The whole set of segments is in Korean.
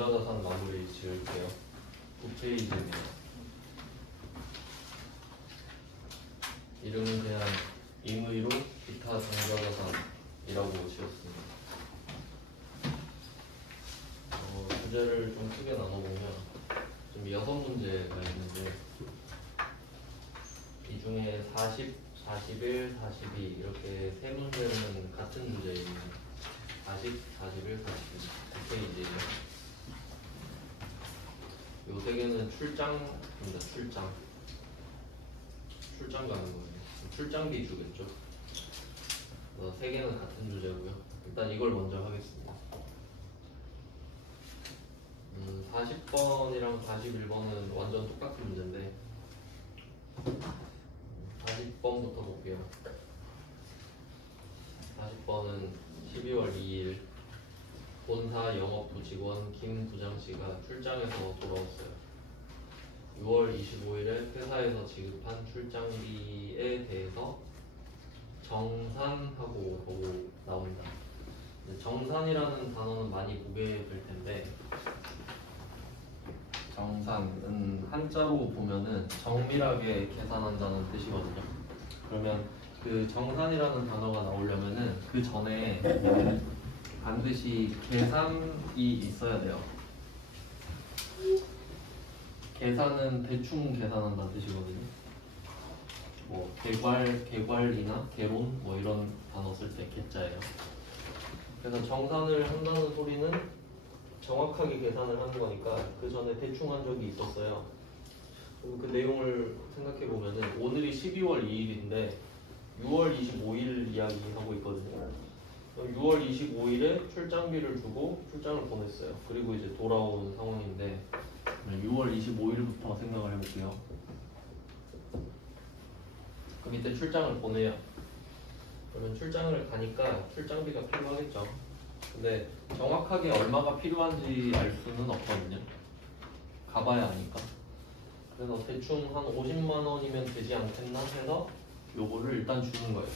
전자자산 마무리 지을게요. 9페이지입니다. 이름은 그냥 임의로 기타 전자자산이라고 지었습니다. 문제를 좀 크게 나눠보면 좀 6문제가 있는데 이 중에 40, 41, 42 이렇게 세 문제는 같은 문제입니다. 40, 41, 42 2페이지예요. 요 세 개는 출장입니다. 출장 가는 거예요. 출장비 주겠죠. 세 개는 같은 주제고요. 일단 이걸 먼저 하겠습니다. 40번이랑 41번은 완전 똑같은 문제인데 40번부터 볼게요. 40번은 12월 2일 본사 영업부 직원 김 부장씨가 출장에서 돌아왔어요. 6월 25일에 회사에서 지급한 출장비에 대해서 정산하고 보고 나온다. 정산이라는 단어는 많이 보게 될 텐데 정산은 한자로 보면은 정밀하게 계산한다는 뜻이거든요. 그러면 그 정산이라는 단어가 나오려면은 그 전에 반드시 계산이 있어야 돼요. 계산은 대충 계산한다는 뜻이거든요. 뭐 계괄이나 계론 뭐 이런 단어 쓸 때 계자예요. 그래서 정산을 한다는 소리는 정확하게 계산을 하는 거니까 그 전에 대충 한 적이 있었어요. 그 내용을 생각해 보면은 오늘이 12월 2일인데 6월 25일 이야기하고 있거든요. 6월 25일에 출장비를 주고 출장을 보냈어요. 그리고 이제 돌아온 상황인데 6월 25일부터 생각을 해볼게요. 그럼 이때 출장을 보내요. 그러면 출장을 가니까 출장비가 필요하겠죠. 근데 정확하게 얼마가 필요한지 알 수는 없거든요. 가봐야 아니까. 그래서 대충 한 50만 원이면 되지 않겠나 해서 요거를 일단 주는 거예요.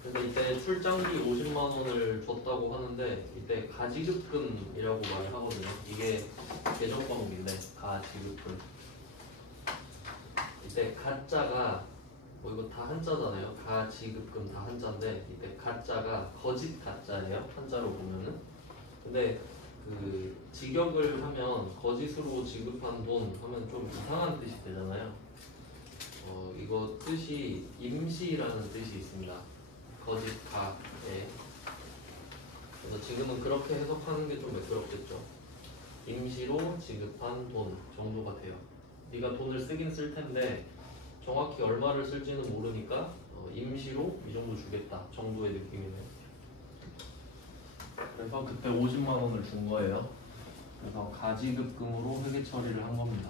그래서 이때 출장비 50만 원을 줬다고 하는데 이때 가지급금이라고 말을 하거든요. 이게 계정 과목인데 가지급금. 이때 가짜가 뭐 이거 다 한자잖아요. 가지급금 다 한자인데 이때 가짜가 거짓 가짜예요. 한자로 보면은. 근데 그 직역을 하면 거짓으로 지급한 돈 하면 좀 이상한 뜻이 되잖아요. 이거 뜻이 임시라는 뜻이 있습니다. 거짓가에. 그래서 지금은 그렇게 해석하는 게 좀 매끄럽겠죠. 임시로 지급한 돈 정도가 돼요. 네가 돈을 쓰긴 쓸 텐데 정확히 얼마를 쓸지는 모르니까 임시로 이 정도 주겠다 정도의 느낌이네요. 그래서 그때 50만 원을 준 거예요. 그래서 가지급금으로 회계 처리를 한 겁니다.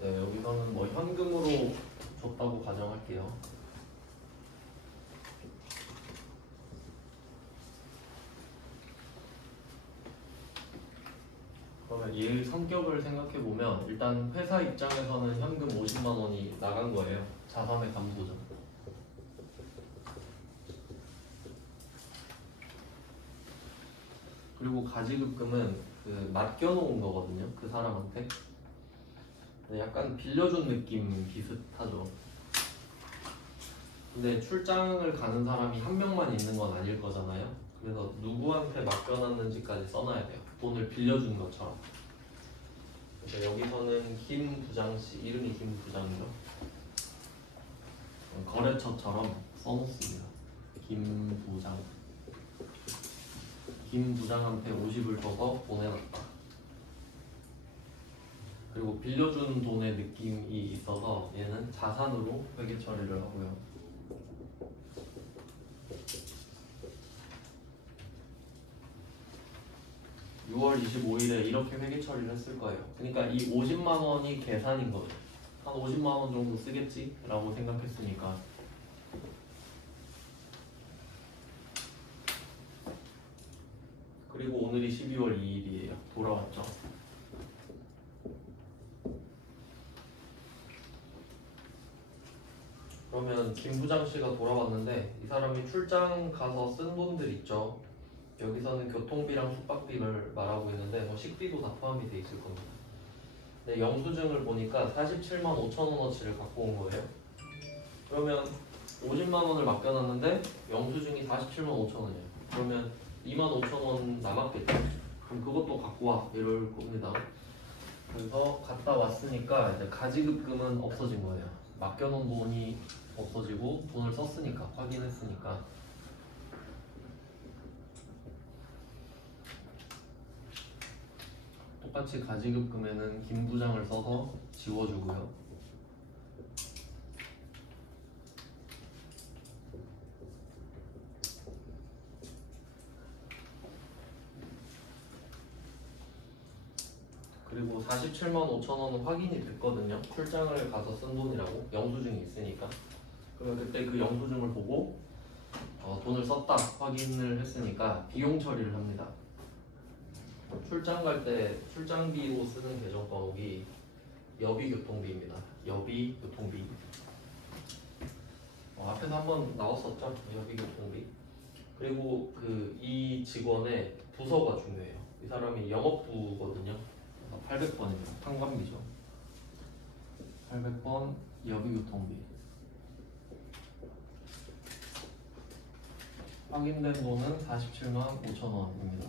네, 여기서는 뭐 현금으로 줬다고 가정할게요. 그러면 얘의 성격을 생각해 보면 일단 회사 입장에서는 현금 50만 원이 나간 거예요. 자산의 감소죠. 그리고 가지급금은 그 맡겨놓은 거거든요. 그 사람한테. 약간 빌려준 느낌 비슷하죠. 근데 출장을 가는 사람이 한 명만 있는 건 아닐 거잖아요. 그래서 누구한테 맡겨놨는지까지 써놔야 돼요. 돈을 빌려준 것처럼. 그래서 여기서는 김 부장씨, 이름이 김 부장이죠. 거래처처럼 써놓습니다. 김 부장. 김 부장한테 50을 줘서 보내놨다. 그리고 빌려준 돈의 느낌이 있어서 얘는 자산으로 회계 처리를 하고요. (6월 25일에) 이렇게 회계 처리를 했을 거예요. 그러니까 이 50만 원이 계산인 거죠. 한 50만 원 정도 쓰겠지? 라고 생각했으니까. 그리고 오늘이 12월 2일이에요. 돌아왔죠. 그러면 김 부장 씨가 돌아왔는데 이 사람이 출장 가서 쓴 돈들 있죠. 여기서는 교통비랑 숙박비를 말하고 있는데 뭐 식비도 다 포함이 돼 있을 겁니다. 근데 영수증을 보니까 47만 5천 원어치를 갖고 온 거예요. 그러면 50만 원을 맡겨놨는데 영수증이 47만 5천 원이에요. 그러면 2만 5천 원 남았겠죠. 그럼 그것도 갖고 와 이럴 겁니다. 그래서 갔다 왔으니까 이제 가지급금은 없어진 거예요. 맡겨놓은 돈이 없어지고 돈을 썼으니까 확인했으니까. 똑같이 가지급금에는 김 부장을 써서 지워주고요. 그리고 47만 5천 원은 확인이 됐거든요. 출장을 가서 쓴 돈이라고 영수증이 있으니까. 그러면 그때 그 영수증을 보고 돈을 썼다 확인을 했으니까 비용 처리를 합니다. 출장 갈 때 출장비로 쓰는 계정 과목이 여비교통비입니다. 여비교통비. 앞에서 한번 나왔었죠. 여비교통비. 그리고 이 직원의 부서가 중요해요. 이 사람이 영업부거든요. 800번입니다. 상관비죠. 800번 여비교통비. 확인된 돈은 47만 5천 원입니다.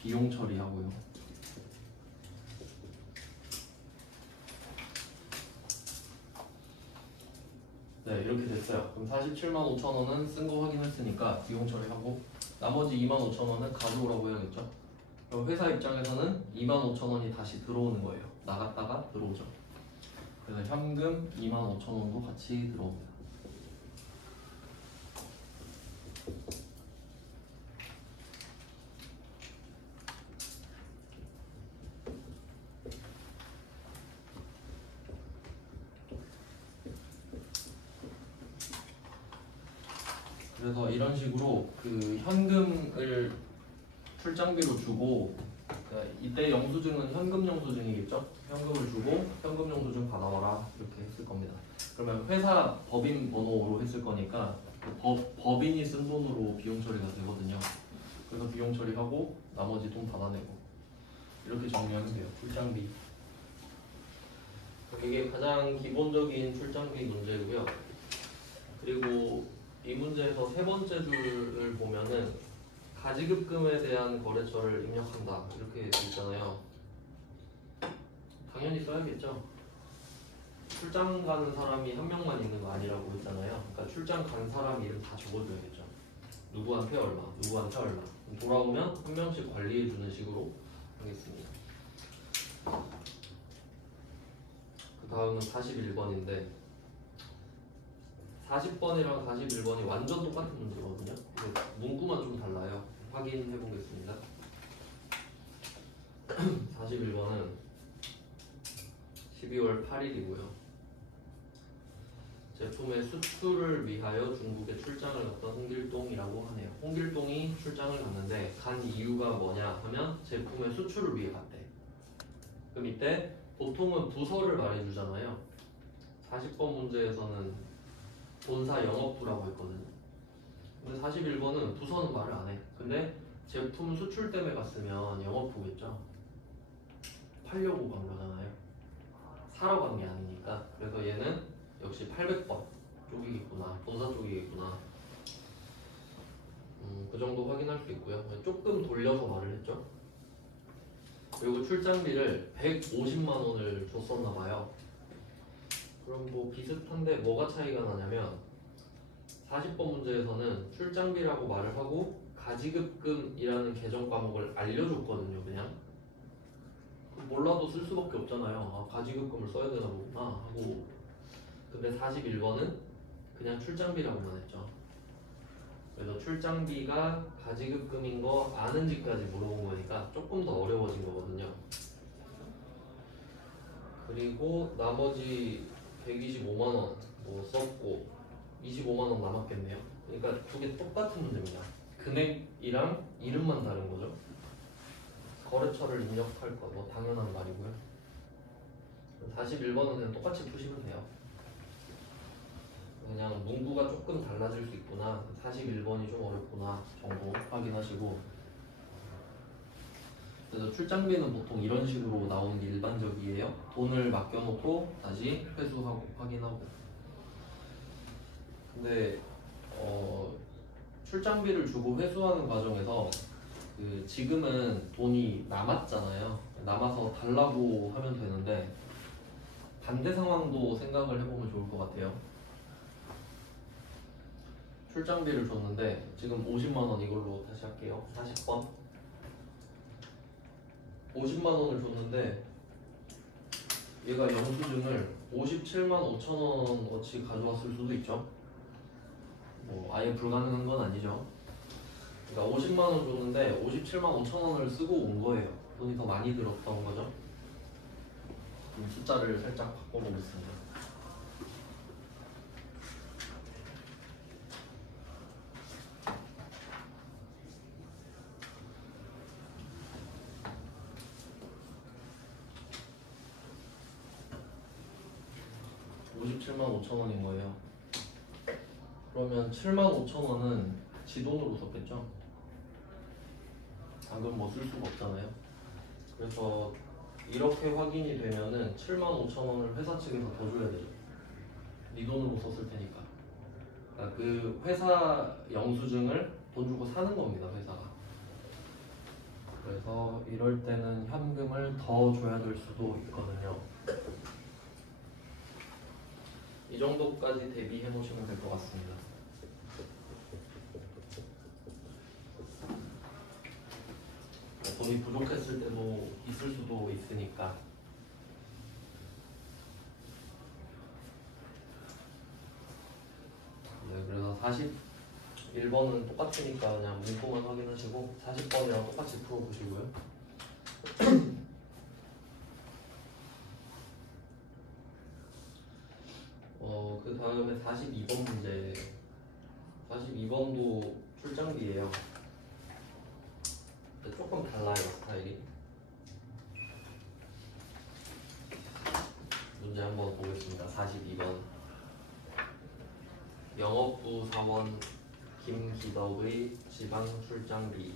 비용 처리하고요. 네, 이렇게 됐어요. 그럼 47만 5천 원은 쓴 거 확인했으니까 비용 처리하고 나머지 2만 5천 원은 가져오라고 해야겠죠. 그럼 회사 입장에서는 2만 5천 원이 다시 들어오는 거예요. 나갔다가 들어오죠. 그래서 현금 2만 5천 원도 같이 들어옵니다. 그래서 이런 식으로 현금을 출장비로 주고, 이때 영수증은 현금 영수증이겠죠? 현금을 주고 현금 영수증 받아와라 이렇게 했을 겁니다. 그러면 회사 법인 번호로 했을 거니까 법인이 쓴 돈으로 비용 처리가 되거든요. 그래서 비용 처리하고 나머지 돈 받아내고 이렇게 정리하면 돼요. 출장비. 이게 가장 기본적인 출장비 문제고요. 그리고 이 문제에서 세 번째 줄을 보면은 가지급금에 대한 거래처를 입력한다 이렇게 돼 있잖아요. 당연히 써야겠죠. 출장 가는 사람이 한 명만 있는 거 아니라고 했잖아요. 그러니까 출장 간 사람 이름 다 적어줘야겠죠. 누구한테 얼마, 누구한테 얼마. 돌아오면 한 명씩 관리해주는 식으로 하겠습니다. 그 다음은 41번인데 40번이랑 41번이 완전 똑같은 문제거든요. 문구만 좀 달라요. 확인해 보겠습니다. 41번은 12월 8일이고요. 제품의 수출을 위하여 중국에 출장을 갔던 홍길동이라고 하네요. 홍길동이 출장을 갔는데 간 이유가 뭐냐 하면 제품의 수출을 위해 갔대. 그럼 이때 보통은 부서를 말해주잖아요. 40번 문제에서는 본사 영업부라고 했거든요. 근데 41번은 부서는 말을 안 해. 근데 제품 수출 때문에 갔으면 영업부겠죠. 팔려고 간 거잖아요. 사러 간 게 아니니까. 그래서 얘는 역시 800번 쪽이겠구나. 본사 쪽이겠구나. 그 정도 확인할 수 있고요. 조금 돌려서 말을 했죠. 그리고 출장비를 150만 원을 줬었나 봐요. 그럼 뭐 비슷한데 뭐가 차이가 나냐면 40번 문제에서는 출장비라고 말을 하고 가지급금이라는 계정 과목을 알려줬거든요. 그냥 몰라도 쓸 수밖에 없잖아요. 아, 가지급금을 써야 되나 보구나 하고. 근데 41번은 그냥 출장비라고만 했죠. 그래서 출장비가 가지급금인 거 아는지까지 물어본 거니까 조금 더 어려워진 거거든요. 그리고 나머지 125만 원 뭐 썼고 25만 원 남았겠네요. 그러니까 두 개 똑같은 문제입니다. 금액이랑 이름만 다른 거죠. 거래처를 입력할 거 뭐 당연한 말이고요. 41번은 그냥 똑같이 푸시면 돼요. 그냥 문구가 조금 달라질 수 있구나, 41번이 좀 어렵구나 정도 확인하시고. 그래서 출장비는 보통 이런 식으로 나오는 게 일반적이에요. 돈을 맡겨놓고 다시 회수하고 확인하고. 근데 출장비를 주고 회수하는 과정에서 지금은 돈이 남았잖아요. 남아서 달라고 하면 되는데 반대 상황도 생각을 해보면 좋을 것 같아요. 출장비를 줬는데 지금 50만 원, 이걸로 다시 할게요. 40번 50만 원을 줬는데 얘가 영수증을 57만 5천 원어치 가져왔을 수도 있죠. 뭐 아예 불가능한 건 아니죠. 그러니까 50만 원 줬는데 57만 5천 원을 쓰고 온 거예요. 돈이 더 많이 들었던 거죠. 숫자를 살짝 바꿔보겠습니다. (57만 5천 원인 거예요. 그러면 7만 5천 원은 지 돈으로 썼겠죠? 아, 그럼 뭐 쓸 수가 없잖아요. 그래서 이렇게 확인이 되면은 7만 5천 원을 회사 측에서 더 줘야 되죠. 네 돈으로 썼을 테니까. 그러니까 그 회사 영수증을 돈 주고 사는 겁니다, 회사가. 그래서 이럴 때는 현금을 더 줘야 될 수도 있거든요. 이 정도까지 대비해 놓으시면 될 것 같습니다. 돈이 부족했을 때도 있을 수도 있으니까. 네, 그래서 41번은 똑같으니까 그냥 문구만 확인하시고 40번이랑 똑같이 풀어보시고요. 그 다음에 42번 문제. 42번도 출장비예요. 근데 조금 달라요, 스타일이. 문제 한번 보겠습니다. 42번. 영업부 사원 김기덕의 지방 출장비에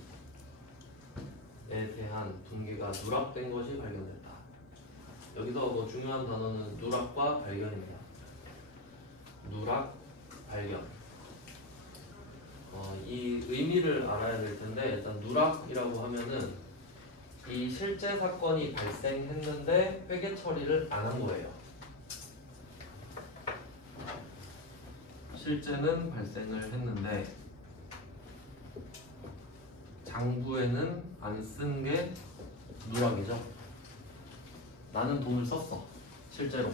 대한 분기가 누락된 것이 발견됐다. 여기서 뭐 중요한 단어는 누락과 발견입니다. 누락, 발견. 이 의미를 알아야 될 텐데, 일단 누락이라고 하면은 이 실제 사건이 발생했는데 회계 처리를 안 한 거예요. 실제는 발생을 했는데 장부에는 안 쓴 게 누락이죠. 나는 돈을 썼어, 실제로.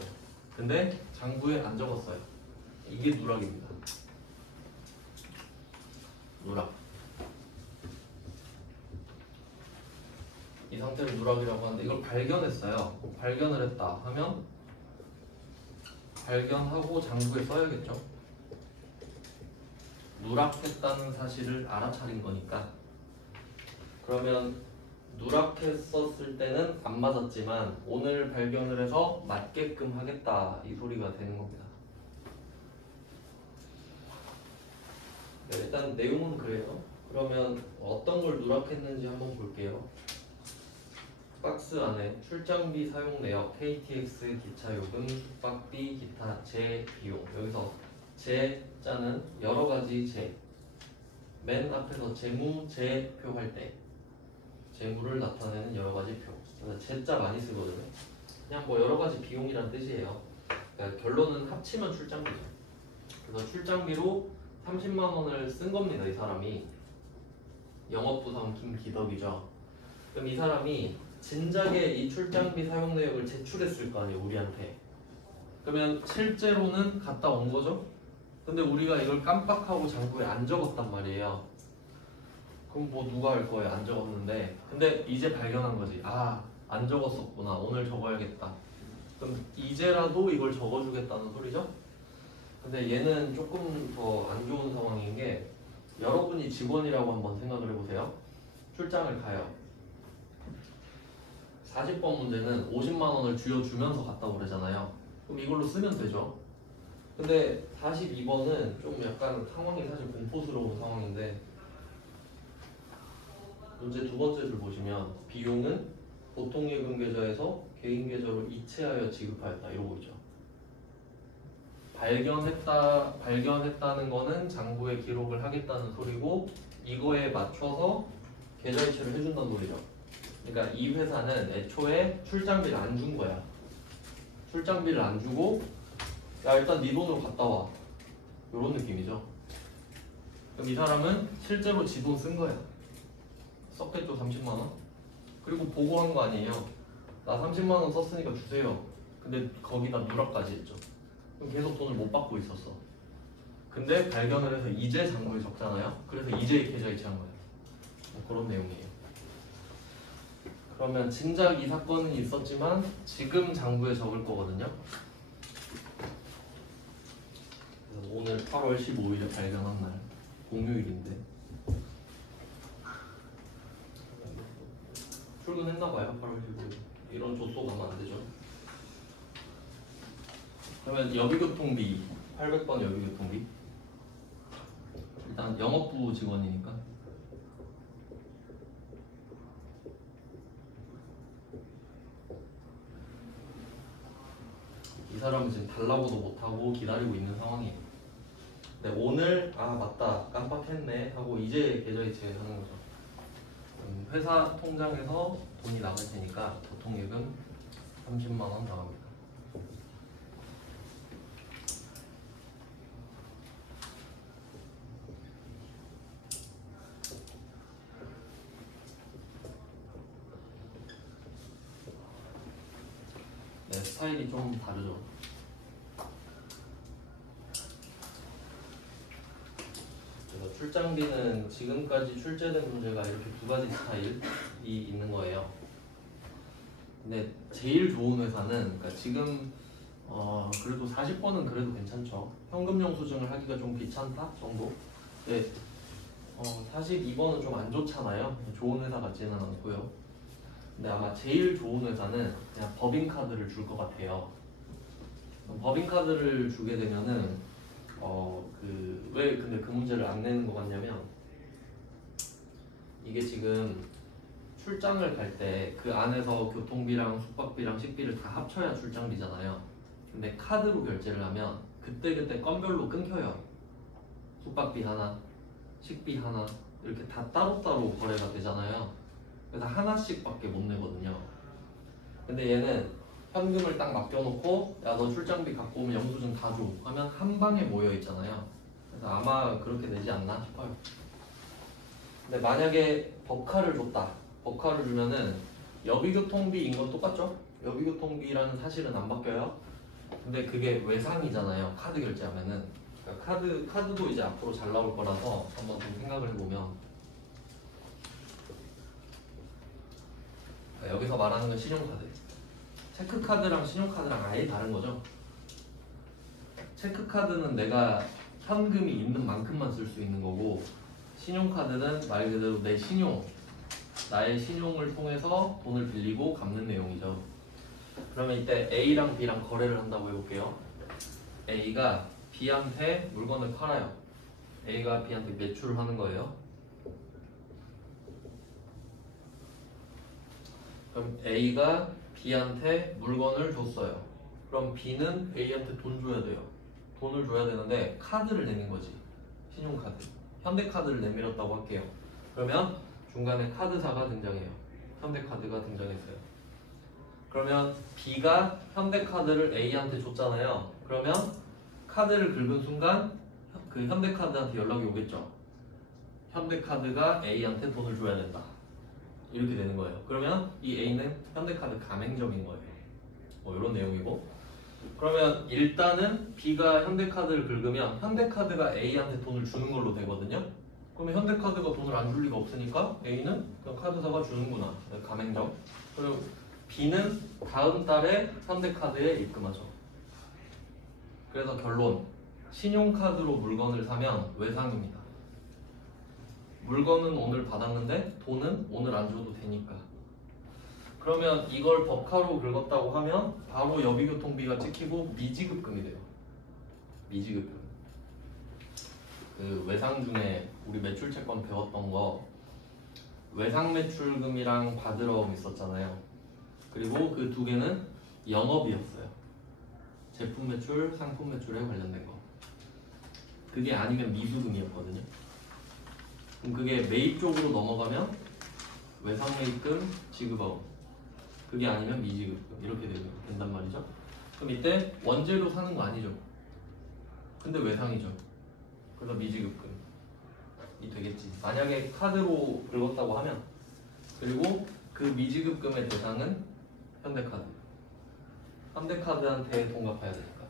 근데 장부에 안 적었어요. 이게 누락입니다. 누락. 이 상태를 누락이라고 하는데, 이걸 발견했어요. 발견을 했다 하면 발견하고 장부에 써야겠죠. 누락했다는 사실을 알아차린 거니까. 그러면 누락했었을 때는 안 맞았지만 오늘 발견을 해서 맞게끔 하겠다, 이 소리가 되는 겁니다. 네, 일단 내용은 그래요. 그러면 어떤 걸 누락했는지 한번 볼게요. 박스 안에 출장비 사용 내역, KTX 기차요금, 숙박비, 기타 재 비용. 여기서 재자는 여러 가지 재. 맨 앞에서 재무, 재표 할 때 재무를 나타내는 여러 가지 표. 그래서 재자 많이 쓰거든요. 그냥 뭐 여러 가지 비용이란 뜻이에요. 그러니까 결론은 합치면 출장비죠. 그래서 출장비로 30만 원을 쓴 겁니다, 이 사람이. 영업부 사원 김기덕이죠. 그럼 이 사람이 진작에 이 출장비 사용 내역을 제출했을 거 아니에요, 우리한테. 그러면 실제로는 갔다 온 거죠? 근데 우리가 이걸 깜빡하고 장부에 안 적었단 말이에요. 그럼 뭐 누가 할 거예요, 안 적었는데. 근데 이제 발견한 거지. 아, 안 적었었구나, 오늘 적어야겠다. 그럼 이제라도 이걸 적어주겠다는 소리죠? 근데 얘는 조금 더 안 좋은 상황인 게, 여러분이 직원이라고 한번 생각을 해보세요. 출장을 가요. 40번 문제는 50만 원을 쥐어주면서 갔다고 그러잖아요. 그럼 이걸로 쓰면 되죠. 근데 42번은 좀 약간 상황이 사실 공포스러운 상황인데, 문제 두 번째 줄 보시면 비용은 보통 예금 계좌에서 개인 계좌로 이체하여 지급하였다 이러고 있죠. 발견했다는 거는 장부에 기록을 하겠다는 소리고, 이거에 맞춰서 계좌 이체를 해준다는 소리죠. 그러니까 이 회사는 애초에 출장비를 안 준 거야. 출장비를 안 주고, 야 일단 네 돈으로 갔다 와, 이런 느낌이죠. 그럼 이 사람은 실제로 지 돈 쓴 거야. 썼겠죠, 30만 원. 그리고 보고한 거 아니에요. 나 30만 원 썼으니까 주세요. 근데 거기다 누락까지 했죠. 그럼 계속 돈을 못 받고 있었어. 근데 발견을 해서 이제 장부에 적잖아요. 그래서 이제 계좌 이체한 거예요. 뭐 그런 내용이에요. 그러면 진작 이 사건은 있었지만 지금 장부에 적을 거거든요. 그래서 오늘 8월 15일에 발견한 날, 공휴일인데 출근했나봐요. 8월 15일. 이런 조소 가면 안 되죠. 그러면 여비교통비 800번 여비교통비, 일단 영업부 직원이니까 이 사람은 지금 달라고도 못하고 기다리고 있는 상황이에요. 근데 오늘 아 맞다 깜빡했네 하고 이제 계좌이체 하는 거죠. 회사 통장에서 돈이 나갈 테니까 보통 예금 30만 원 나갑니다. 네, 스타일이 좀 다르죠. 그래서 출장비는 지금까지 출제된 문제가 이렇게 두 가지 스타일이 있는 거예요. 근데 제일 좋은 회사는, 그러니까 지금 그래도 40번은 그래도 괜찮죠. 현금 영수증을 하기가 좀 귀찮다 정도. 네, 42번은 좀 안 좋잖아요. 좋은 회사 같지는 않고요. 근데 아마 제일 좋은 회사는 그냥 법인카드를 줄 것 같아요. 법인카드를 주게 되면은 왜 근데 그 문제를 안 내는 것 같냐면, 이게 지금 출장을 갈 때 그 안에서 교통비랑 숙박비랑 식비를 다 합쳐야 출장비잖아요. 근데 카드로 결제를 하면 그때그때 건별로 끊겨요. 숙박비 하나, 식비 하나 이렇게 다 따로따로 거래가 되잖아요. 그래서 하나씩밖에 못 내거든요. 근데 얘는 현금을 딱 맡겨놓고 야 너 출장비 갖고 오면 영수증 다 줘 하면 한 방에 모여 있잖아요. 그래서 아마 그렇게 되지 않나 싶어요. 근데 만약에 법카를 줬다. 법카를 주면은 여비교통비인 건 똑같죠? 여비교통비라는 사실은 안 바뀌어요. 근데 그게 외상이잖아요. 카드 결제하면은. 그러니까 카드도 이제 앞으로 잘 나올 거라서 한번 좀 생각을 해보면, 그러니까 여기서 말하는 건 신용카드. 체크카드랑 신용카드랑 아예 다른 거죠. 체크카드는 내가 현금이 있는 만큼만 쓸 수 있는 거고, 신용카드는 말 그대로 내 신용, 나의 신용을 통해서 돈을 빌리고 갚는 내용이죠. 그러면 이때 A랑 B랑 거래를 한다고 해볼게요. A가 B한테 물건을 팔아요. A가 B한테 매출을 하는 거예요. 그럼 A가 B한테 물건을 줬어요. 그럼 B는 A한테 돈 줘야 돼요. 돈을 줘야 되는데 카드를 내민 거지. 신용카드. 현대카드를 내밀었다고 할게요. 그러면 중간에 카드사가 등장해요. 현대카드가 등장했어요. 그러면 B가 현대카드를 A한테 줬잖아요. 그러면 카드를 긁은 순간 그 현대카드한테 연락이 오겠죠. 현대카드가 A한테 돈을 줘야 된다. 이렇게 되는 거예요. 그러면 이 A는 현대카드 가맹점인 거예요. 뭐 이런 내용이고, 그러면 일단은 B가 현대카드를 긁으면 현대카드가 A한테 돈을 주는 걸로 되거든요. 그러면 현대카드가 돈을 안 줄 리가 없으니까 A는 그냥 카드사가 주는구나. 가맹점. 그리고 B는 다음 달에 현대카드에 입금하죠. 그래서 결론, 신용카드로 물건을 사면 외상입니다. 물건은 오늘 받았는데 돈은 오늘 안 줘도 되니까. 그러면 이걸 법카로 긁었다고 하면 바로 여비교통비가 찍히고 미지급금이 돼요. 미지급금. 그 외상 중에 우리 매출채권 배웠던 거 외상 매출금이랑 받으러움 있었잖아요. 그리고 그 두 개는 영업이었어요. 제품 매출, 상품 매출에 관련된 거. 그게 아니면 미수금이었거든요. 그럼 그게 매입 쪽으로 넘어가면 외상 매입금, 지급어음. 그게 아니면 미지급금. 이렇게 된단 말이죠. 그럼 이때 원재료 사는 거 아니죠. 근데 외상이죠. 그래서 미지급금이 되겠지. 만약에 카드로 긁었다고 하면. 그리고 그 미지급금의 대상은 현대카드. 현대카드한테 돈 갚아야 되니까.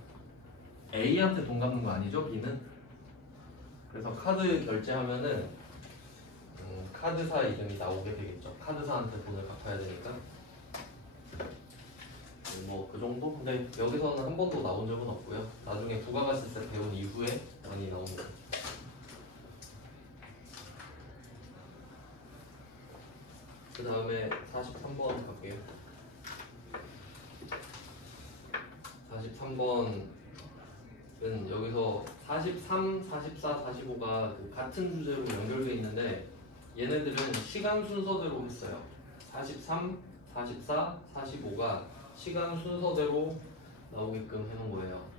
A한테 돈 갚는 거 아니죠? B는. 그래서 카드 결제하면은 카드사 이름이 나오게 되겠죠. 카드사한테 돈을 갚아야 되니까. 뭐 그 정도? 근데 여기서는 한 번도 나온 적은 없고요. 나중에 부가가치세 배운 이후에 많이 나옵니다. 그 다음에 43번 갈게요. 43번은 여기서 43, 44, 45가 같은 주제로 연결되어 있는데 얘네들은 시간 순서대로 했어요. 43, 44, 45가 시간 순서대로 나오게끔 해놓은 거예요.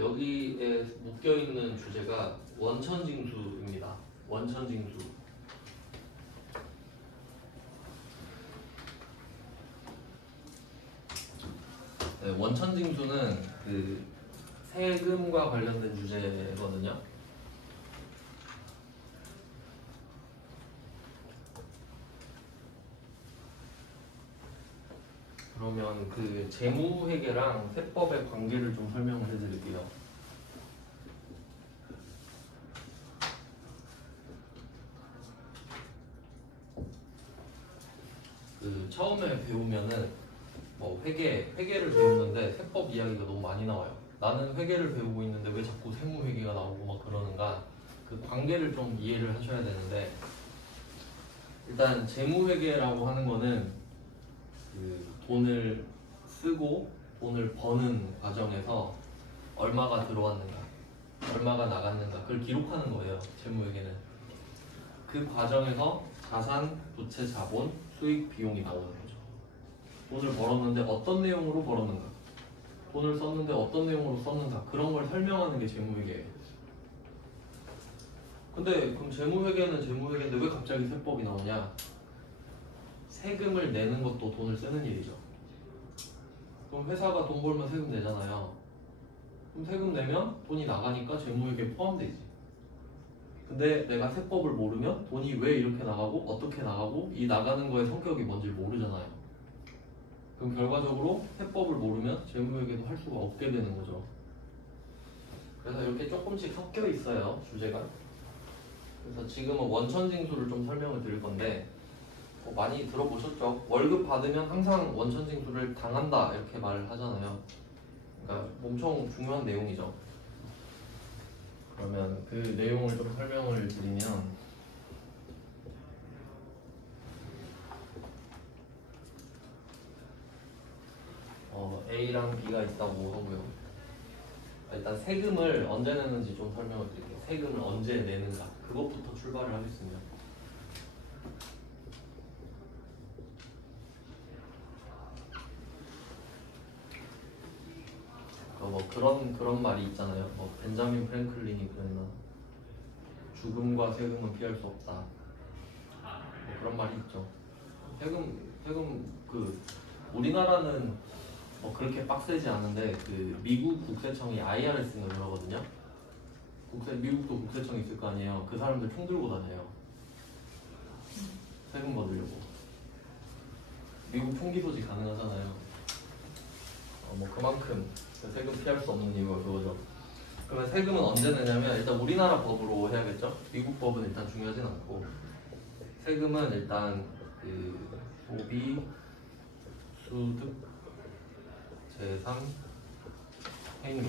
여기에 묶여있는 주제가 원천징수입니다. 원천징수. 네, 원천징수는 그 세금과 관련된 주제거든요. 그러면 그 재무회계랑 세법의 관계를 좀 설명을 해드릴게요. 그 처음에 배우면은 뭐 회계를 배우는데 세법 이야기가 너무 많이 나와요. 나는 회계를 배우고 있는데 왜 자꾸 세무회계가 나오고 막 그러는가. 그 관계를 좀 이해를 하셔야 되는데 일단 재무회계라고 하는 거는 그 돈을 쓰고 돈을 버는 과정에서 얼마가 들어왔는가, 얼마가 나갔는가 그걸 기록하는 거예요. 재무회계는. 그 과정에서 자산, 부채, 자본, 수익, 비용이 나오는 거죠. 돈을 벌었는데 어떤 내용으로 벌었는가, 돈을 썼는데 어떤 내용으로 썼는가, 그런 걸 설명하는 게 재무회계예요. 근데 그럼 재무회계는 재무회계인데 왜 갑자기 세법이 나오냐? 세금을 내는 것도 돈을 쓰는 일이죠. 그럼 회사가 돈 벌면 세금 내잖아요. 그럼 세금 내면 돈이 나가니까 재무회계에 포함되지. 근데 내가 세법을 모르면 돈이 왜 이렇게 나가고 어떻게 나가고 이 나가는 거의 성격이 뭔지 모르잖아요. 그럼 결과적으로 세법을 모르면 재무회계도 할 수가 없게 되는 거죠. 그래서 이렇게 조금씩 섞여 있어요, 주제가. 그래서 지금은 원천징수를 좀 설명을 드릴 건데 많이 들어보셨죠? 월급 받으면 항상 원천징수를 당한다 이렇게 말을 하잖아요. 그러니까 엄청 중요한 내용이죠. 그러면 그 내용을 좀 설명을 드리면 A랑 B가 있다고 하고요. 일단 세금을 언제 내는지 좀 설명을 드릴게요. 세금을 언제 내는가 그것부터 출발을 하겠습니다. 뭐 그런 말이 있잖아요. 뭐 벤자민 프랭클린이 그랬나? 죽음과 세금은 피할 수 없다. 뭐 그런 말이 있죠. 세금 그 우리나라는 뭐 그렇게 빡세지 않은데 그 미국 국세청이 IRS인가 그러거든요. 미국도 국세청 있을 거 아니에요. 그 사람들 총 들고 다녀요. 세금 받으려고. 미국 총기 소지 가능하잖아요. 뭐 그만큼 세금 피할 수 없는 이유가 그거죠. 그러면 세금은 언제 내냐면 일단 우리나라 법으로 해야겠죠. 미국 법은 일단 중요하진 않고 세금은 일단 그 소비, 소득, 재산, 행위.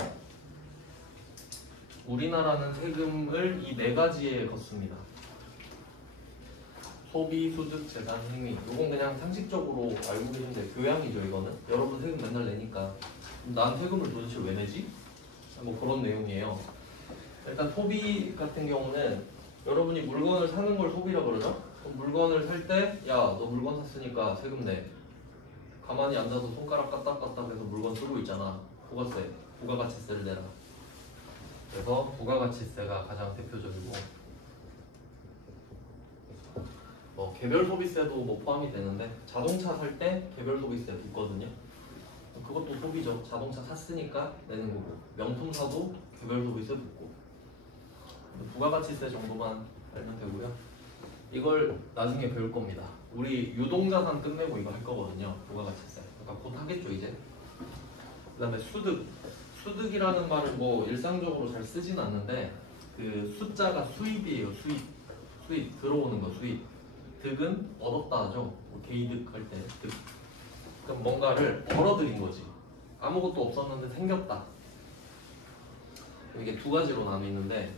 우리나라는 세금을 이 네 가지에 걷습니다. 소비, 소득, 재산, 행위. 이건 그냥 상식적으로 알고 계신데 교양이죠 이거는. 여러분 세금 맨날 내니까 난 세금을 도대체 왜 내지? 뭐 그런 내용이에요. 일단 소비 같은 경우는 여러분이 물건을 사는 걸 소비라 그러죠? 그럼 물건을 살 때 야 너 물건 샀으니까 세금 내. 가만히 앉아서 손가락 까딱까딱해서 물건 쓰고 있잖아. 부가세, 부가가치세를 내라. 그래서 부가가치세가 가장 대표적이고 개별 소비세도 뭐 포함이 되는데 자동차 살 때 개별 소비세 붙거든요. 그것도 소비죠. 자동차 샀으니까 내는 거고 명품 사도 개별 소비세 붙고 부가가치세 정도만 알면 되고요. 이걸 나중에 배울 겁니다. 우리 유동자산 끝내고 이거 할 거거든요. 부가가치세. 그러니까 곧 하겠죠 이제. 그 다음에 수득. 수득이라는 말을 뭐 일상적으로 잘 쓰진 않는데 그 숫자가 수입이에요. 수입 들어오는 거 수입. 득은 얻었다 하죠. 뭐 개이득 할 때 득. 그럼 뭔가를 벌어들인 거지. 아무것도 없었는데 생겼다. 이게 두 가지로 나뉘는데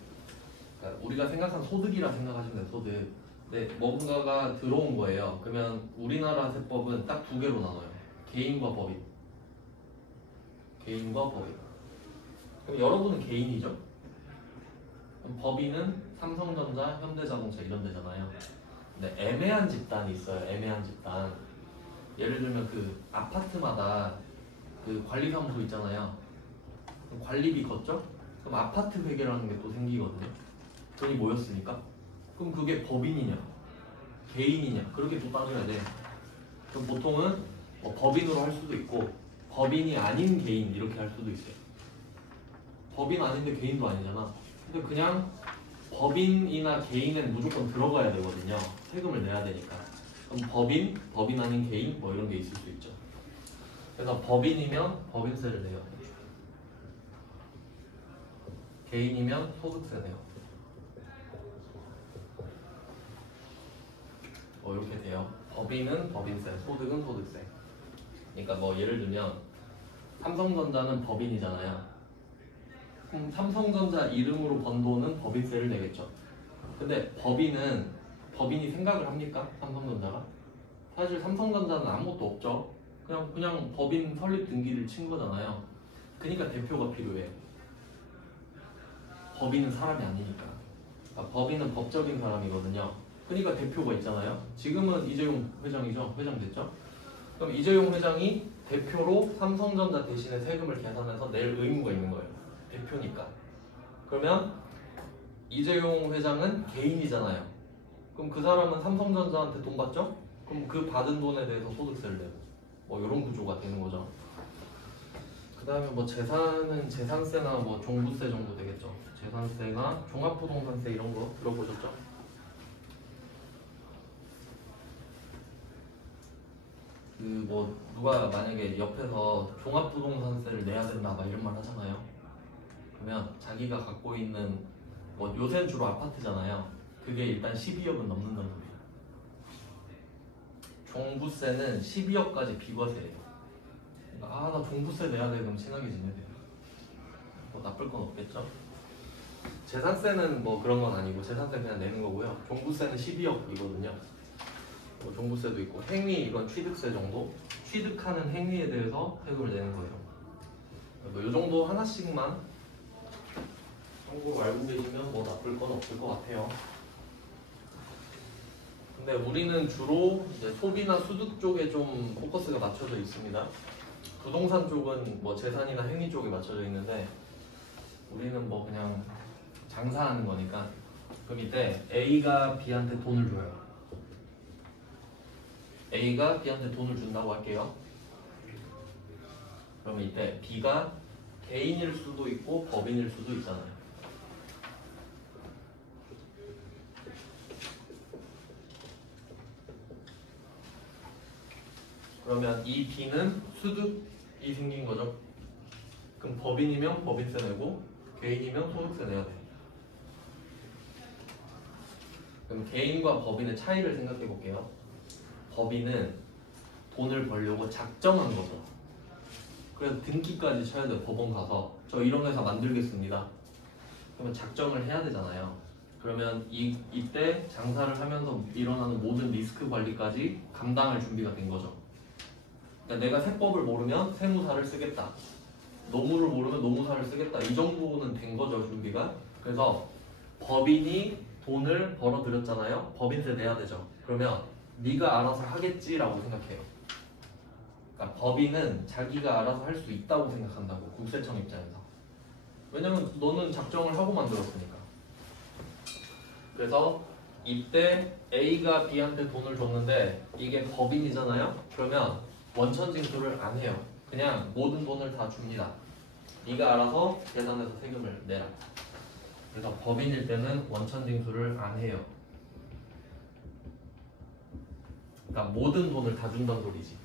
그러니까 우리가 생각한 소득이라 생각하시면 돼요. 소득. 네, 뭔가가 들어온 거예요. 그러면 우리나라 세법은 딱 두 개로 나눠요. 개인과 법인. 개인과 법인. 그럼 여러분은 개인이죠? 그럼 법인은 삼성전자, 현대자동차 이런 데잖아요. 근데 애매한 집단이 있어요. 애매한 집단. 예를 들면 그 아파트마다 그 관리사무소 있잖아요. 그럼 관리비 걷죠? 그럼 아파트 회계라는 게 또 생기거든요. 돈이 모였으니까. 그럼 그게 법인이냐, 개인이냐, 그렇게 또 따져야 돼. 그럼 보통은 뭐 법인으로 할 수도 있고, 법인이 아닌 개인 이렇게 할 수도 있어요. 법인 아닌데 개인도 아니잖아. 근데 그냥 법인이나 개인은 무조건 들어가야 되거든요. 세금을 내야 되니까. 그럼 법인 아닌 개인 뭐 이런 게 있을 수 있죠. 그래서 법인이면 법인세를 내요. 개인이면 소득세 내요. 이렇게 돼요. 법인은 법인세, 소득은 소득세. 그러니까 뭐 예를 들면 삼성전자는 법인이잖아요. 그럼 삼성전자 이름으로 번 돈은 법인세를 내겠죠. 근데 법인이 생각을 합니까? 삼성전자가? 사실 삼성전자는 아무것도 없죠. 그냥 법인 설립 등기를 친 거잖아요. 그러니까 대표가 필요해. 법인은 사람이 아니니까. 그러니까 법인은 법적인 사람이거든요. 그러니까 대표가 있잖아요. 지금은 이재용 회장이죠. 회장 됐죠. 그럼 이재용 회장이 대표로 삼성전자 대신에 세금을 계산해서 낼 의무가 있는 거예요. 대표니까. 그러면 이재용 회장은 개인이잖아요. 그럼 그 사람은 삼성전자한테 돈 받죠? 그럼 그 받은 돈에 대해서 소득세를 내고 뭐 이런 구조가 되는 거죠. 그 다음에 뭐 재산은 재산세나 뭐 종부세 정도 되겠죠. 재산세나 종합부동산세 이런 거 들어보셨죠? 그 뭐 누가 만약에 옆에서 종합부동산세를 내야 된다 막 이런 말 하잖아요. 그러면 자기가 갖고 있는 뭐 요새는 주로 아파트잖아요. 그게 일단 12억은 넘는다는 소리예요. 종부세는 12억까지 비과세예요. 나 종부세 내야 돼 그럼 친하게 지내야 돼요. 뭐 나쁠 건 없겠죠. 재산세는 뭐 그런 건 아니고 재산세 그냥 내는 거고요. 종부세는 12억이거든요. 뭐 종부세도 있고 행위 이건 취득세 정도. 취득하는 행위에 대해서 세금을 내는 거예요. 뭐 이 정도 하나씩만 참고로 알고 계시면 뭐 나쁠 건 없을 것 같아요. 근데 우리는 주로 이제 소비나 수득 쪽에 좀 포커스가 맞춰져 있습니다. 부동산 쪽은 뭐 재산이나 행위 쪽에 맞춰져 있는데 우리는 뭐 그냥 장사하는 거니까. 그럼 이때 A가 B한테 돈을 줘요. A가 B한테 돈을 준다고 할게요. 그러면 이때 B가 개인일 수도 있고 법인일 수도 있잖아요. 그러면 이 B는 수득이 생긴 거죠. 그럼 법인이면 법인세 내고 개인이면 소득세 내야 돼. 그럼 개인과 법인의 차이를 생각해 볼게요. 법인은 돈을 벌려고 작정한 거죠. 그래서 등기까지 쳐야 돼요. 법원 가서 저 이런 회사 만들겠습니다. 그러면 작정을 해야 되잖아요. 그러면 이때 장사를 하면서 일어나는 모든 리스크 관리까지 감당할 준비가 된 거죠. 그러니까 내가 세법을 모르면 세무사를 쓰겠다. 노무를 모르면 노무사를 쓰겠다. 이 정도는 된 거죠, 준비가. 그래서 법인이 돈을 벌어들였잖아요. 법인세 내야 되죠. 그러면 네가 알아서 하겠지라고 생각해요. 그러니까 법인은 자기가 알아서 할 수 있다고 생각한다고, 국세청 입장에서. 왜냐면 너는 작정을 하고 만들었으니까. 그래서 이때 A가 B한테 돈을 줬는데 이게 법인이잖아요. 그러면 원천 징수를 안 해요. 그냥 모든 돈을 다 줍니다. 네가 알아서 계산해서 세금을 내라. 그래서 법인일 때는 원천 징수를 안 해요. 그러니까 모든 돈을 다 준다는 소리지.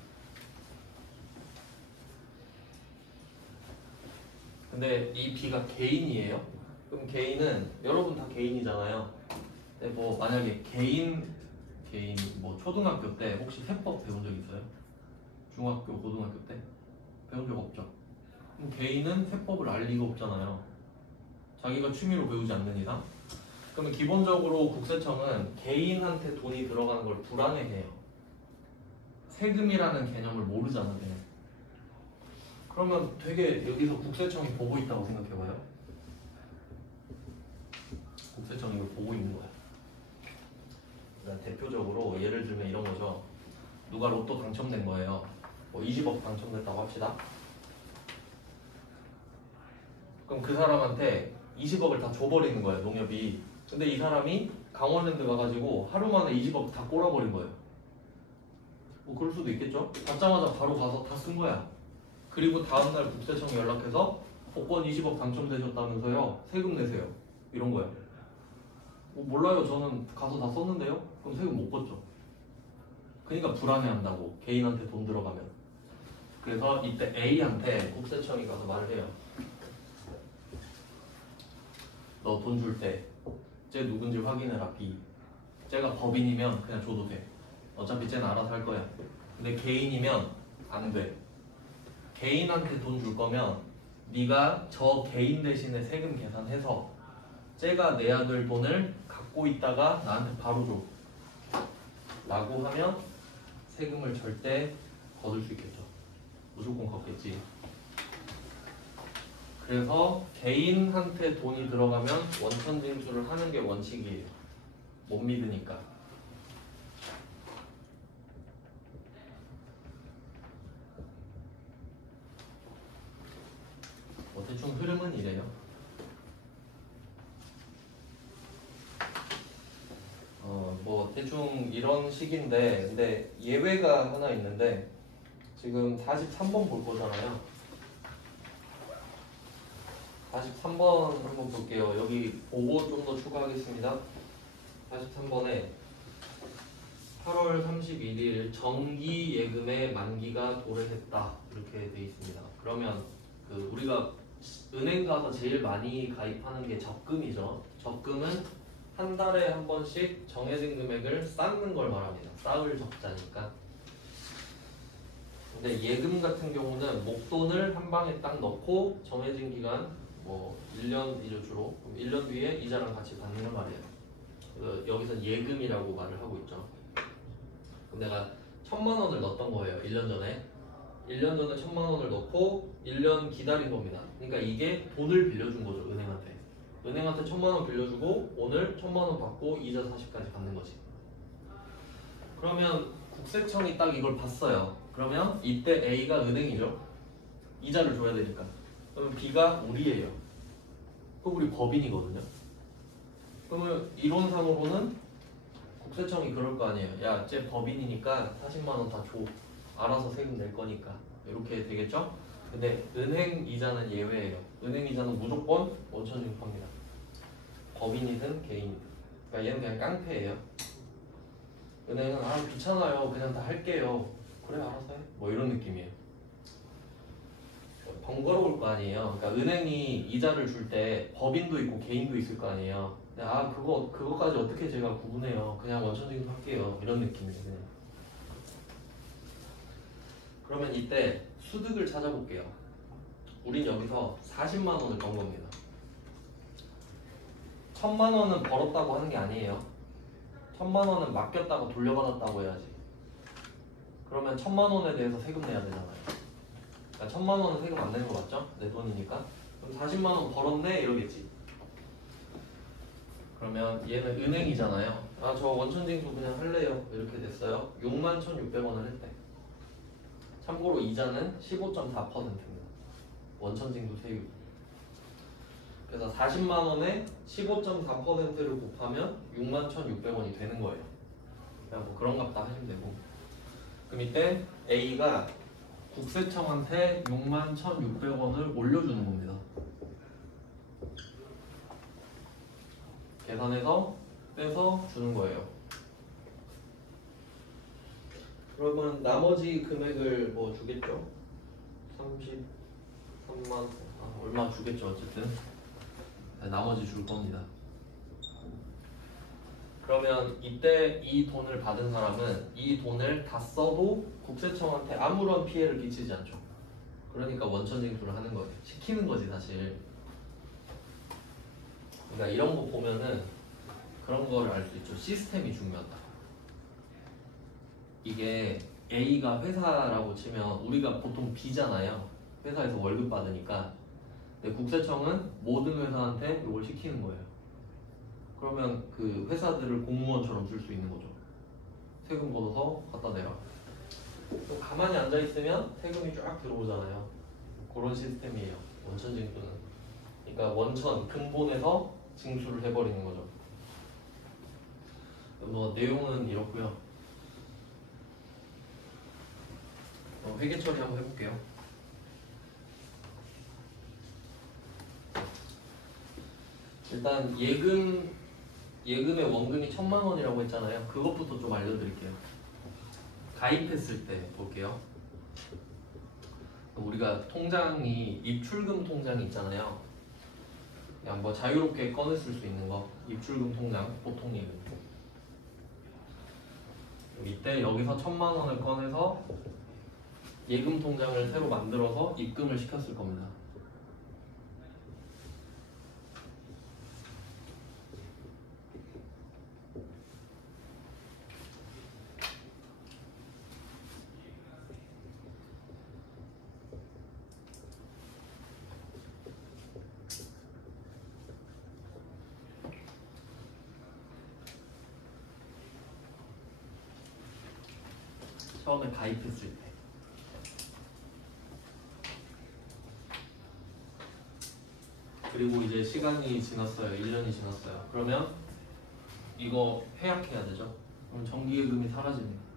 근데 이 B가 개인이에요. 그럼 개인은 여러분 다 개인이잖아요. 근데 뭐 만약에 개인 뭐 초등학교 때 혹시 세법 배운 적 있어요? 중학교, 고등학교 때 배운 적 없죠. 그럼 개인은 세법을 알 리가 없잖아요. 자기가 취미로 배우지 않는 이상. 그러면 기본적으로 국세청은 개인한테 돈이 들어가는 걸 불안해해요. 세금이라는 개념을 모르잖아, 그냥. 그러면 되게 여기서 국세청이 보고 있다고 생각해봐요. 국세청이 이걸 보고 있는 거야. 그러니까 대표적으로 예를 들면 이런 거죠. 누가 로또 당첨된 거예요. 뭐 20억 당첨됐다고 합시다. 그럼 그 사람한테 20억을 다 줘버리는 거예요, 농협이. 근데 이 사람이 강원랜드 가가지고 하루 만에 20억 다 꼬라버린 거예요. 뭐 그럴 수도 있겠죠. 받자마자 바로 가서 다 쓴 거야. 그리고 다음날 국세청에 연락해서 복권 20억 당첨되셨다면서요, 세금 내세요, 이런 거야. 몰라요, 저는 가서 다 썼는데요. 그럼 세금 못 걷죠. 그러니까 불안해한다고, 개인한테 돈 들어가면. 그래서 이때 A한테 국세청이 가서 말을 해요. 너 돈 줄 때 쟤 누군지 확인해라. B. 쟤가 법인이면 그냥 줘도 돼. 어차피 쟤는 알아서 할 거야. 근데 개인이면 안 돼. 개인한테 돈 줄 거면 네가 저 개인 대신에 세금 계산해서 쟤가 내야 될 돈을 갖고 있다가 나한테 바로 줘 라고 하면 세금을 절대 거둘 수 있겠죠. 무조건 걷겠지. 그래서 개인한테 돈이 들어가면 원천 징수를 하는 게 원칙이에요. 못 믿으니까. 뭐 대충 흐름은 이래요. 뭐 대충 이런 식인데, 근데 예외가 하나 있는데, 지금 43번 볼 거잖아요. 43번 한번 볼게요. 여기 보고 좀 더 추가하겠습니다. 43번에 8월 31일 정기 예금의 만기가 도래했다, 이렇게 돼 있습니다. 그러면 우리가 은행 가서 제일 많이 가입하는 게 적금이죠. 적금은 한 달에 한 번씩 정해진 금액을 쌓는 걸 말합니다. 쌓을 적자니까. 근데 예금 같은 경우는 목돈을 한 방에 딱 넣고 정해진 기간, 뭐 1년이죠 주로. 그럼 1년 뒤에 이자랑 같이 받는 걸 말이에요. 그래서 여기서 예금이라고 말을 하고 있죠. 그럼 내가 1,000만 원을 넣었던 거예요, 1년 전에. 1년 전에 1,000만 원을 넣고 1년 기다린 겁니다. 그러니까 이게 돈을 빌려준 거죠, 은행한테. 은행한테 1,000만 원 빌려주고 오늘 1,000만 원 받고 이자 40까지 받는 거지. 그러면 국세청이 딱 이걸 봤어요. 그러면 이때 A가 은행이죠. 이자를 줘야 되니까. 그러면 B가 우리예요. 그럼 우리 법인이거든요. 그러면 이론상으로는 국세청이 그럴 거 아니에요. 야, 쟤 법인이니까 40만 원 다 줘. 알아서 세금 낼 거니까. 이렇게 되겠죠? 근데 은행 이자는 예외예요. 은행 이자는 무조건 원천 징수합니다. 법인이든 개인이든. 그러니까 얘는 그냥 깡패예요. 은행은 귀찮아요, 그냥 다 할게요. 그래, 알아서 해. 뭐 이런 느낌이에요. 번거로울 거 아니에요. 그러니까 은행이 이자를 줄 때 법인도 있고 개인도 있을 거 아니에요. 근데 그거까지 어떻게 제가 구분해요. 그냥 원천 징수 할게요. 이런 느낌이에요. 그냥. 그러면 이때 수득을 찾아볼게요. 우린 여기서 40만 원을 건 겁니다. 1,000만 원은 벌었다고 하는 게 아니에요. 1,000만 원은 맡겼다고 돌려받았다고 해야지. 그러면 1,000만 원에 대해서 세금 내야 되잖아요. 그러니까 1,000만 원은 세금 안 내는 거 맞죠? 내 돈이니까. 그럼 40만 원 벌었네 이러겠지. 그러면 얘는 은행이잖아요. 아, 저 원천징수 그냥 할래요. 이렇게 됐어요. 61,600원을 했대. 참고로 이자는 15.4%입니다. 원천징수 세율. 그래서 40만 원에 15.4%를 곱하면 61,600원이 되는 거예요. 그냥 뭐 그런 값다 하시면 되고. 그럼 이때 A가 국세청한테 61,600원을 올려주는 겁니다. 계산해서 빼서 주는 거예요. 그러면 나머지 금액을 뭐 주겠죠? 33만 얼마 주겠죠 어쨌든. 나머지 줄 겁니다. 그러면 이때 이 돈을 받은 사람은 이 돈을 다 써도 국세청한테 아무런 피해를 끼치지 않죠. 그러니까 원천징수를 하는 거예요. 시키는 거지 사실. 그러니까 이런 거 보면은 그런 거를 알 수 있죠. 시스템이 중요하다. 이게 A가 회사라고 치면 우리가 보통 B잖아요. 회사에서 월급 받으니까. 근데 국세청은 모든 회사한테 이걸 시키는 거예요. 그러면 그 회사들을 공무원처럼 쓸 수 있는 거죠. 세금 걷어서 갖다 내라. 또 가만히 앉아 있으면 세금이 쫙 들어오잖아요. 그런 시스템이에요. 원천징수는. 그러니까 원천 근본에서 징수를 해버리는 거죠. 뭐 내용은 이렇고요. 회계 처리 한번 해볼게요. 일단 예금의 원금이 1,000만 원이라고 했잖아요. 그것부터 좀 알려드릴게요. 가입했을 때 볼게요. 우리가 통장이 입출금 통장이 있잖아요. 그냥 뭐 자유롭게 꺼내 쓸 수 있는 거 입출금 통장 보통 예금. 이때 여기서 1,000만 원을 꺼내서 예금 통장을 새로 만들어서 입금을 시켰을 겁니다. 처음에 가입했을 때. 그리고 이제 시간이 지났어요. 1년이 지났어요. 그러면 이거 해약해야 되죠. 그럼 정기예금이 사라집니다.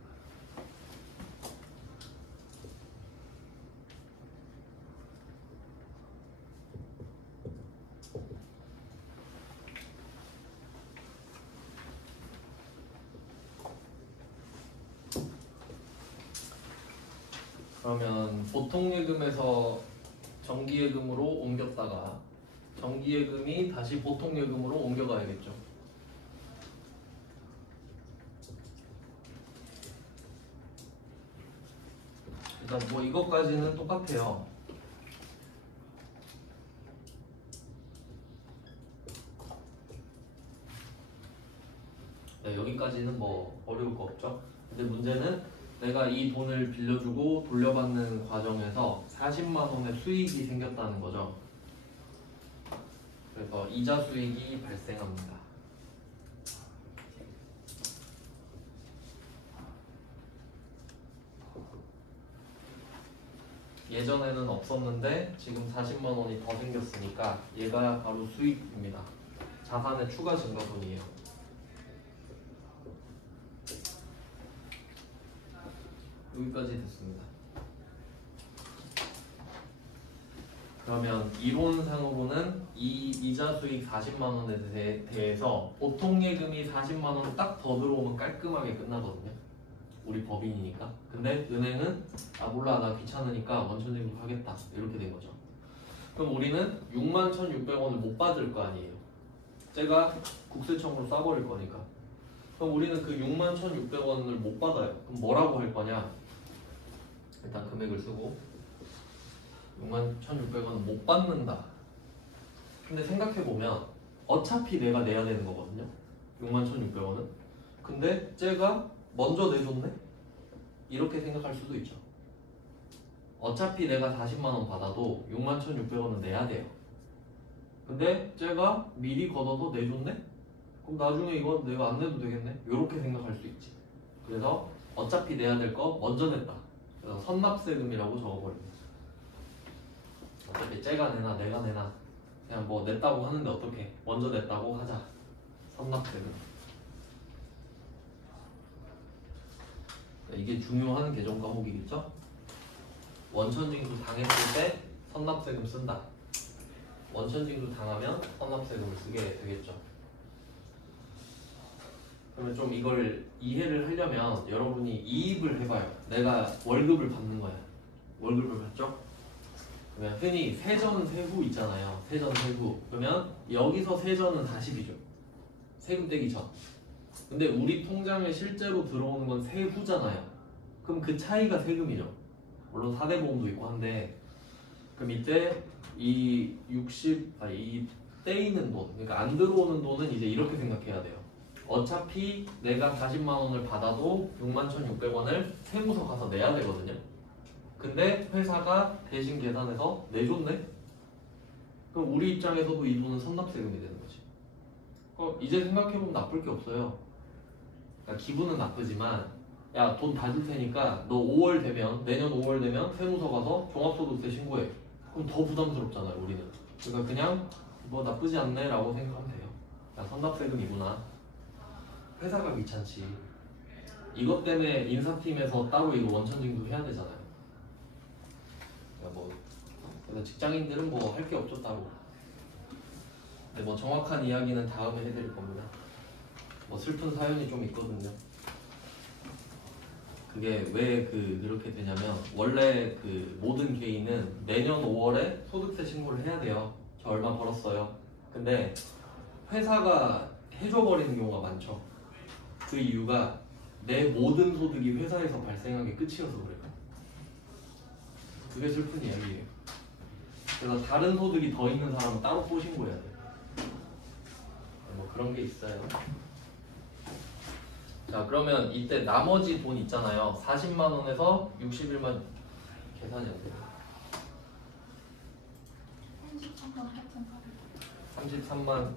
그러면 보통예금에서 정기예금으로 옮겼다가 정기예금이 다시 보통예금으로 옮겨가야겠죠. 일단 뭐 이것까지는 똑같아요. 네, 여기까지는 뭐 어려울 거 없죠. 근데 문제는 내가 이 돈을 빌려주고 돌려받는 과정에서 40만 원의 수익이 생겼다는 거죠. 그래서 이자 수익이 발생합니다. 예전에는 없었는데 지금 40만 원이 더 생겼으니까 얘가 바로 수익입니다. 자산의 추가 증가분이에요. 여기까지 됐습니다. 그러면 이론상으로는 이 이자 수익 40만 원에 대해서 보통 예금이 40만 원 딱 더 들어오면 깔끔하게 끝나거든요. 우리 법인이니까. 근데 은행은 아 몰라 나 귀찮으니까 원천징수 하겠다 이렇게 된 거죠. 그럼 우리는 61,600원을 못 받을 거 아니에요. 제가 국세청으로 싸버릴 거니까. 그럼 우리는 그 61,600원을 못 받아요. 그럼 뭐라고 할 거냐? 일단 금액을 쓰고 61,600원은 못 받는다. 근데 생각해보면 어차피 내가 내야 되는 거거든요. 61,600원은. 근데 쟤가 먼저 내줬네? 이렇게 생각할 수도 있죠. 어차피 내가 40만 원 받아도 61,600원은 내야 돼요. 근데 쟤가 미리 걷어서 내줬네? 그럼 나중에 이건 내가 안 내도 되겠네? 이렇게 생각할 수 있지. 그래서 어차피 내야 될 거 먼저 냈다. 그래서 선납세금이라고 적어버립니다. 어차피 쟤가 내나 내가 내나 그냥 뭐 냈다고 하는데 어떻게 먼저 냈다고 하자. 선납세금. 이게 중요한 개정 과목이겠죠? 원천징수 당했을 때 선납세금 쓴다. 원천징수 당하면 선납세금을 쓰게 되겠죠. 그러면 좀 이걸 이해를 하려면 여러분이 이입을 해봐요. 내가 월급을 받는 거야. 월급을 받죠? 그러면 흔히 세전 세후 있잖아요. 세전 세후. 그러면 여기서 세전은 40이죠. 세금 떼기 전. 근데 우리 통장에 실제로 들어오는 건 세후잖아요. 그럼 그 차이가 세금이죠. 물론 4대 보험도 있고 한데, 그럼 이때 이 떼이는 돈, 그러니까 안 들어오는 돈은 이제 이렇게 생각해야 돼요. 어차피 내가 40만 원을 받아도 61,600원을 세무서 가서 내야 되거든요. 근데 회사가 대신 계산해서 내줬네? 그럼 우리 입장에서도 이 돈은 선납세금이 되는 거지. 이제 생각해보면 나쁠 게 없어요. 그러니까 기분은 나쁘지만 야, 돈 다 줄 테니까 너 5월 되면, 내년 5월 되면 세무서 가서 종합소득세 신고해. 그럼 더 부담스럽잖아요, 우리는. 그러니까 그냥 뭐 나쁘지 않네 라고 생각하면 돼요. 야, 선납세금이구나. 회사가 귀찮지. 이것 때문에 인사팀에서 따로 이거 원천징수 해야 되잖아요. 그러니까 뭐 그래서 직장인들은 뭐 할 게 없죠, 따로. 근데 뭐 정확한 이야기는 다음에 해드릴 겁니다. 뭐 슬픈 사연이 좀 있거든요. 그게 왜 그렇게 되냐면 원래 그 모든 개인은 내년 5월에 소득세 신고를 해야 돼요. 저 얼마 벌었어요. 근데 회사가 해줘버리는 경우가 많죠. 그 이유가 내 모든 소득이 회사에서 발생한 게 끝이어서 그래요. 그게 슬픈 이야기예요. 그래서 다른 소득이 더 있는 사람은 따로 꼬신거해야 돼요. 뭐 그런 게 있어요. 자, 그러면 이때 나머지 돈 있잖아요. 40만 원에서 61만 계산이 안 돼요. 33만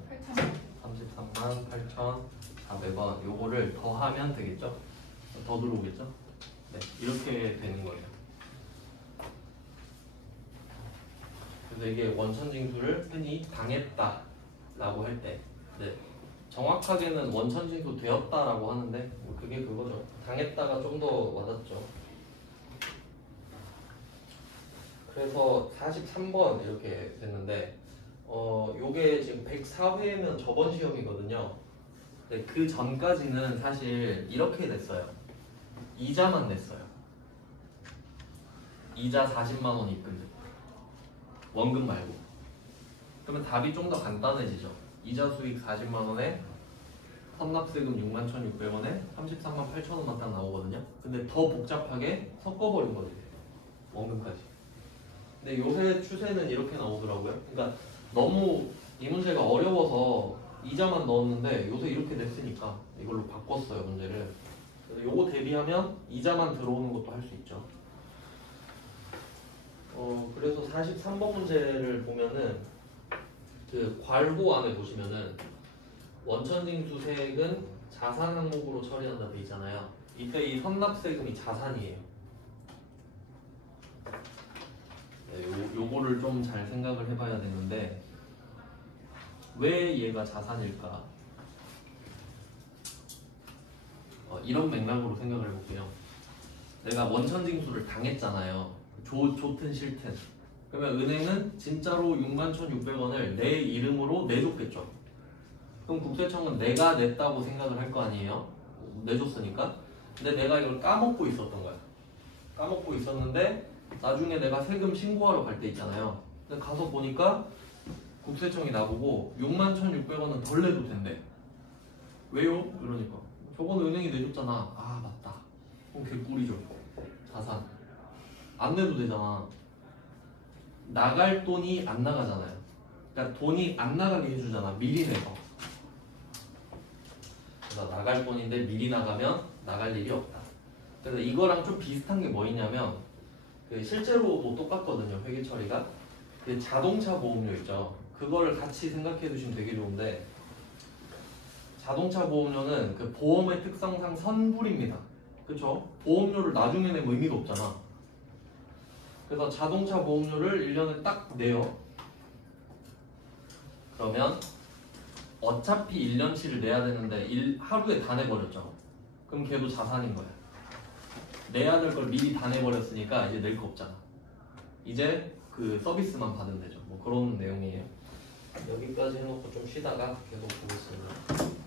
8,400원. 요거를 더하면 되겠죠? 더 들어오겠죠? 네, 이렇게 되는 거예요. 그래서 이게 원천징수를 흔히 당했다라고 할 때, 네. 정확하게는 원천징수 되었다라고 하는데 뭐 그게 그거죠. 당했다가 좀 더 와닿죠. 그래서 43번 이렇게 됐는데 요게 지금 104회면 저번 시험이거든요. 근데 그 전까지는 사실 이렇게 냈어요. 이자만 냈어요. 이자 40만 원 입금. 원금 말고. 그러면 답이 좀 더 간단해지죠. 이자 수익 40만 원에 선납세금 61,600원에 33만 8천원만 딱 나오거든요. 근데 더 복잡하게 섞어버린 거지. 원금까지. 근데 요새 추세는 이렇게 나오더라고요. 그러니까 너무 이 문제가 어려워서 이자만 넣었는데 요새 이렇게 냈으니까 이걸로 바꿨어요, 문제를. 그래서 요거 대비하면 이자만 들어오는 것도 할 수 있죠. 그래서 43번 문제를 보면은 그 괄호 안에 보시면은 원천징수세액은 자산 항목으로 처리한다 돼 있잖아요. 이때 이 선납세금이 자산이에요. 네, 요거를 좀 잘 생각을 해봐야 되는데 왜 얘가 자산일까? 이런 맥락으로 생각을 해볼게요. 내가 원천징수를 당했잖아요. 좋든 싫든. 그러면 은행은 진짜로 61,600원을 내 이름으로 내줬겠죠. 그럼 국세청은 내가 냈다고 생각을 할 거 아니에요? 내줬으니까. 근데 내가 이걸 까먹고 있었던 거야. 까먹고 있었는데 나중에 내가 세금 신고하러 갈 때 있잖아요. 근데 가서 보니까 국세청이 나보고 61,600원은 덜 내도 된대. 왜요? 이러니까 저건 은행이 내줬잖아. 아 맞다. 그럼 개꿀이죠. 자산. 안 내도 되잖아. 나갈 돈이 안 나가잖아요. 그러니까 돈이 안 나가게 해주잖아. 미리 내서. 그래서 나갈 돈인데 미리 나가면 나갈 일이 없다. 그래서 이거랑 좀 비슷한 게 뭐 있냐면 그 실제로도 똑같거든요. 회계 처리가. 그 자동차 보험료 있죠. 그거를 같이 생각해 두시면 되게 좋은데 자동차 보험료는 그 보험의 특성상 선불입니다. 그쵸? 보험료를 나중에 내면 의미가 없잖아. 그래서 자동차 보험료를 1년에 딱 내요. 그러면 어차피 1년치를 내야 되는데 하루에 다 내버렸죠. 그럼 걔도 자산인 거야. 내야 될 걸 미리 다 내버렸으니까 이제 낼 거 없잖아. 이제 그 서비스만 받으면 되죠. 뭐 그런 내용이에요. 여기까지 해놓고 좀 쉬다가 계속 보겠습니다.